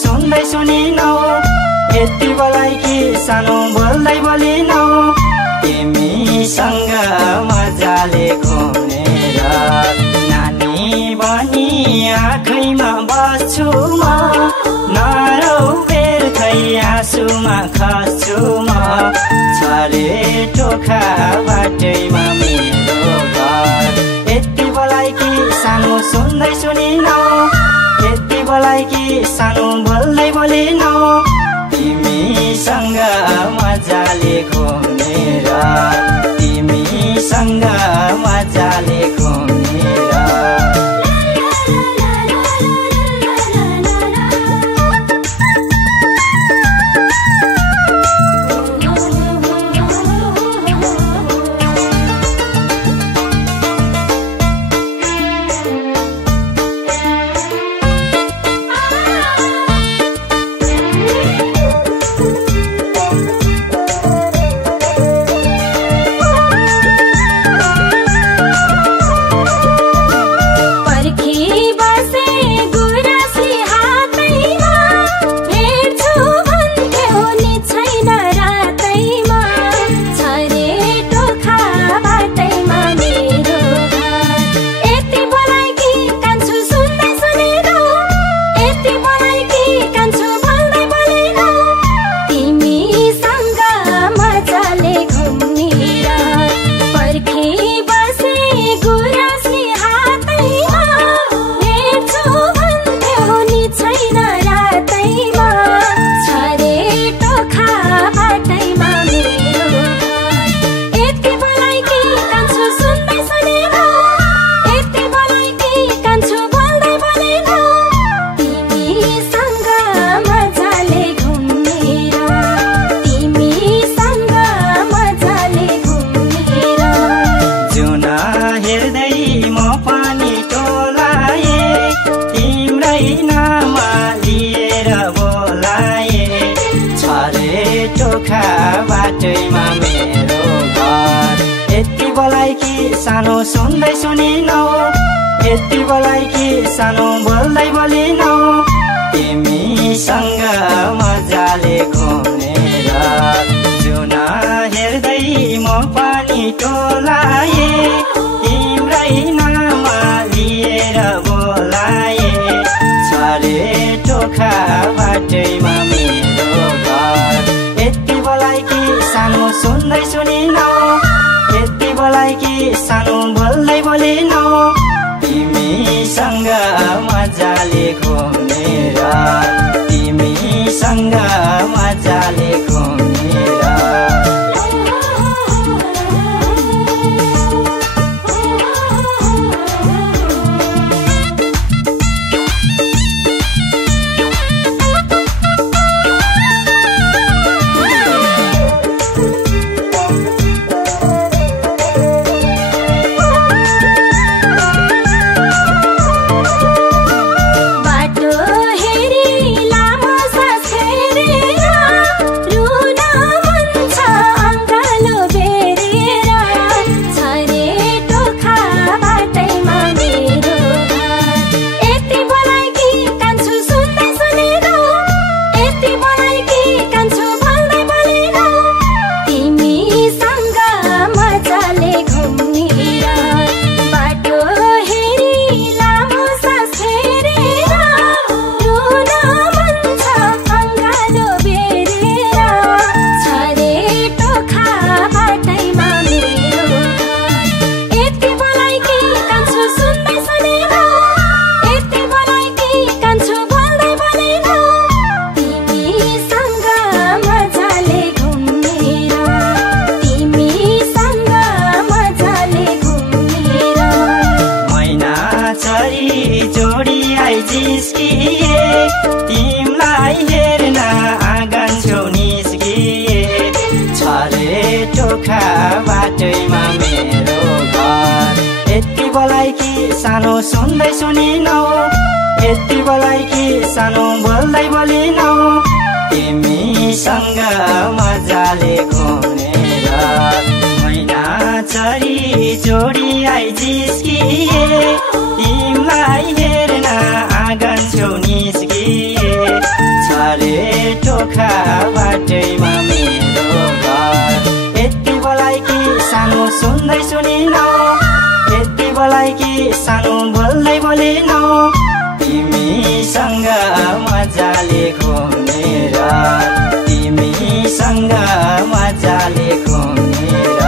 सुन्दै सुनिनौ यति बोलाइ कि सानो बोल्दै बोलिनौ तिमीसँग मजाले घुमेर नानी बनी आँखैमा बस्छु म नरौ बेर्खै आँसुमा खस्छु म छरे टोखा बाटैमा मेरो घर यति बोलाइ कि सानो सुन्दै सुनिनौ यति बोलाइ कि सानो बोल्दै बोलिनौ तिमीसँग मजाले घुमेर तिमीसँग मजाले घुमेर बाटैमा मेरो घर यति बोलाइ कि सानो सुन्दै सुनिनौ यति बोलाइ कि सानो बोल्दै बोलिनौ तिमीसँग मजाले घुमेर जुन हेर्दै म पनि टोलाए तिम्रै नाम लिएर बोलाए छरे टोखा बाटैमा मेरो घर यति बोलाइ कि सानो सुन्दै सुनिनौ यति बोलाइ कि सानो बोल्दै बोलिनौ तिमीसँग मजाले घुमेर तिमीसँग मजाले घुमेर तिमलाई हेर्न आँगन छेउ निस्किए छरे टोखा बाटैमा मेरो घर यति बोलाइ कि सानो सुन्दै सुनिनौ यति बोलाइ कि सानो बोल्दै बोलिनौ तिमीसँग मजाले घुमेर मैना चरी जोडी आई जिस्किए तिमलाई हेर्न आँगन छेउ निस्किए सुन्दै सुनिनौ यति बोलाइ कि सानो बोल्दै बोलिनौ तिमीसँग मजाले घुमेर तिमीसँग मजाले घुमेर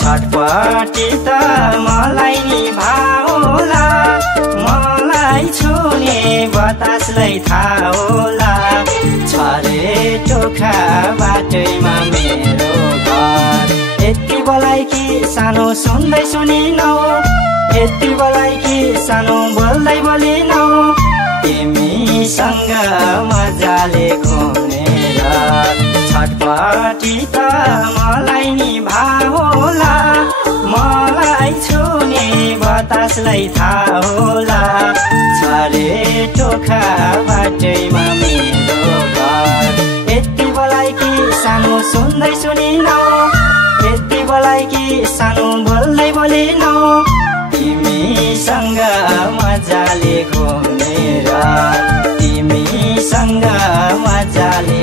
छटपटी त मलाई नि भाउला मलाई छुने बतासलाई थाहा होला छरे टोखा बाटैमा मेरो घर यति बोलाइ कि सानो सुन्दै सुनिनौ यति बोलाइ कि सानो बोल्दै बोलिनौ तिमीसँग मजाले घुमेर छटपटी त मलाई नि भाउला मलाई छुने बतासलाई थाहा होला छरे टोखा बाटैमा मेरो घर यति बोलाइ कि सानो सुन्दै सुनिनौ यति बोलाइ कि सानो बोल्दै बोलिनौ तिमीसँग मजाले घुमेर तिमीसँग मजाले